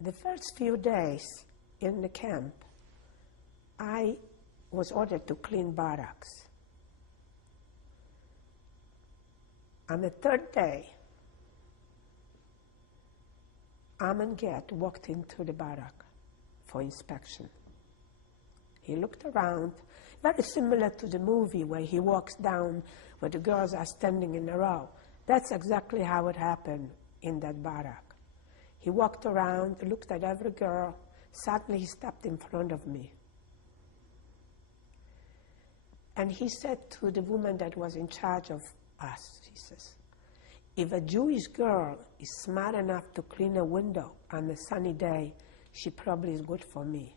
The first few days in the camp, I was ordered to clean barracks. On the third day, Amon Get walked into the barrack for inspection. He looked around, very similar to the movie where he walks down where the girls are standing in a row. That's exactly how it happened in that barrack. He walked around, looked at every girl. Suddenly he stepped in front of me. And he said to the woman that was in charge of us, he says, if a Jewish girl is smart enough to clean a window on a sunny day, she probably is good for me.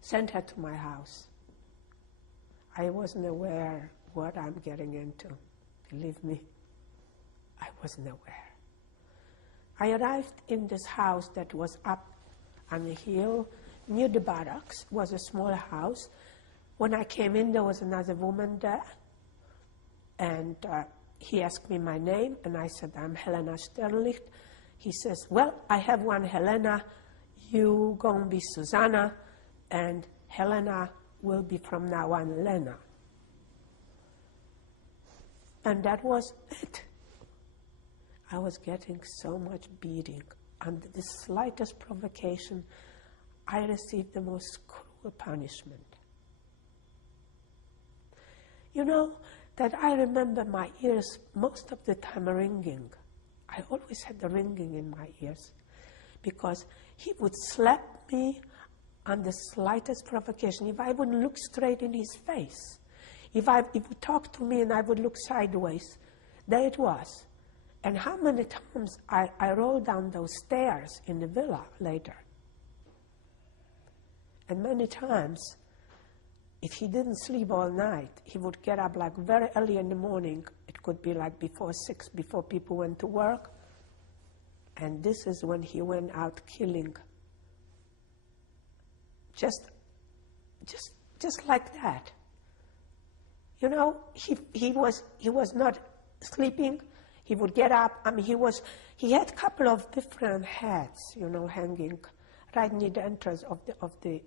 Send her to my house. I wasn't aware what I'm getting into. Believe me, I wasn't aware. I arrived in this house that was up on a hill near the barracks. It was a small house. When I came in, there was another woman there, and he asked me my name, and I said, I'm Helena Sternlicht. He says, well, I have one Helena. You gonna be Susanna, and Helena will be from now on Lena. And that was it. I was getting so much beating. Under the slightest provocation, I received the most cruel punishment. You know, that I remember my ears most of the time ringing. I always had the ringing in my ears because he would slap me on the slightest provocation. If I wouldn't look straight in his face, if he would talk to me and I would look sideways, there it was. And how many times I rolled down those stairs in the villa later. And many times, if he didn't sleep all night, he would get up like very early in the morning. It could be like before 6, before people went to work. And this is when he went out killing. Just like that. You know, he was not sleeping. He would get up. I mean, he had a couple of different hats, you know, hanging right near the entrance of the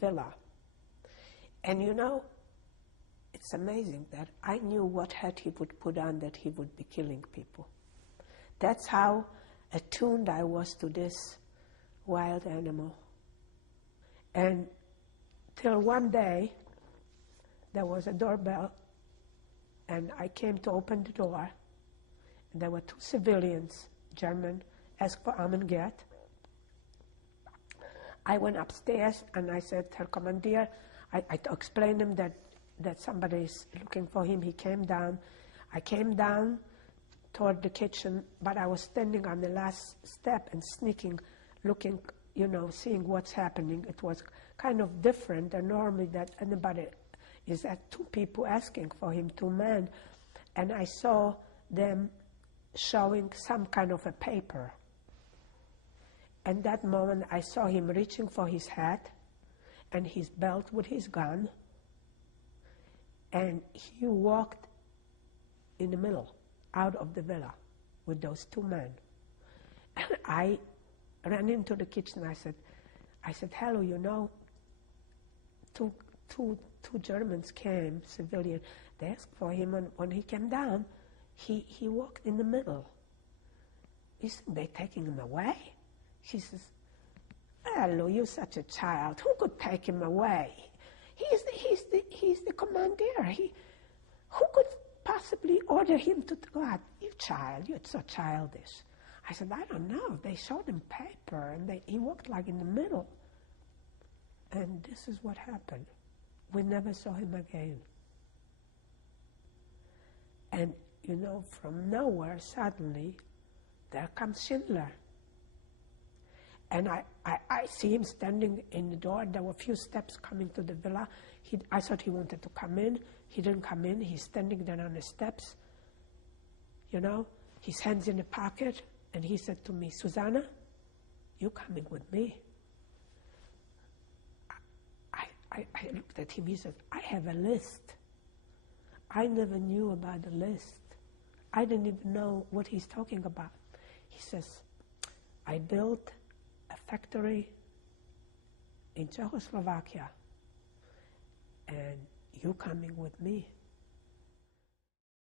villa. And you know, it's amazing that I knew what hat he would put on that he would be killing people. That's how attuned I was to this wild animal. And till one day, there was a doorbell, and I came to open the door, and there were 2 civilians, German, asked for Amon Get. I went upstairs, and I said, Herr Kommandier, I explained him that somebody is looking for him. He came down. I came down toward the kitchen, but I was standing on the last step and sneaking, looking, you know, seeing what's happening. It was kind of different than normally that anybody is at 2 people asking for him, 2 men. And I saw them showing some kind of a paper. And that moment I saw him reaching for his hat and his belt with his gun. And he walked in the middle, out of the villa, with those 2 men. And I ran into the kitchen. I said, hello, you know, two Germans came, civilian. They asked for him, and when he came down, he walked in the middle. Isn't they taking him away? She says, hello, you're such a child. Who could take him away? He's the commander. Who could possibly order him to go out? You child, you're so childish. I said, I don't know. They showed him paper, and he walked like in the middle. And this is what happened. We never saw him again. And, you know, from nowhere, suddenly, there comes Schindler. And I see him standing in the door. There were a few steps coming to the villa. I thought he wanted to come in. He didn't come in. He's standing there on the steps, you know, his hands in the pocket. And he said to me, Susanna, you coming with me? I looked at him. He said, I have a list. I never knew about the list. I didn't even know what he's talking about. He says, I built a factory in Czechoslovakia, and you coming with me.